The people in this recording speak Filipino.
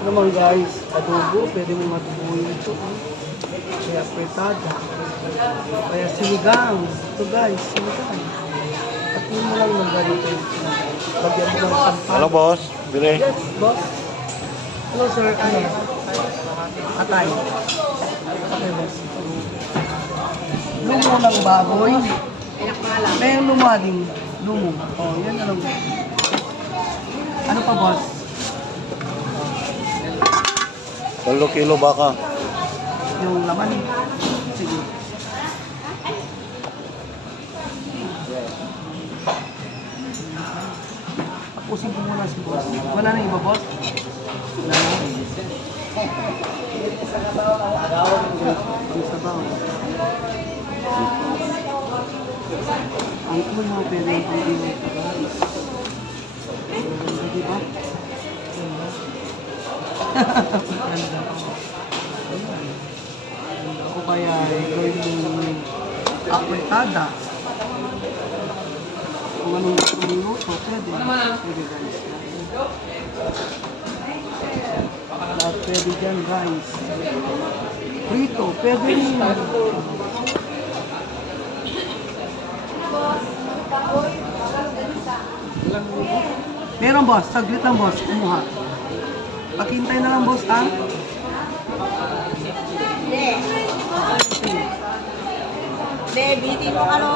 Ito naman guys, adobo. Pwede mong adobohin ito. Kaya fritada. Kaya sinigang. Ito guys, sinigang. Patuloy mo lang ng ganito. Lagyan mo ng sampal. Ano boss? Bili. Yes, boss. Hello sir, ano? Atay. Okay, boss. Lumo ng baboy. May lumading lumo. Oh, yan na lang. Ano pa, boss? 8 kilo baka. Yung laman. Sige. Tapusin ko muna si boss. Wala na iba, boss? Wala na. Ang sabaw. Ang mga pwede yung pang-iwi ka ba? Hindi ba? Ganda ko. Ako kaya gawin mong apretada. Kung anong gusto mong luto, pwede. Pwede guys. Lahat pwede dyan guys. Prito, pwede rin. Meron boss, saglit lang boss, kumuha. Pakintay na lang boss ha. Hindi, bitin mo ano.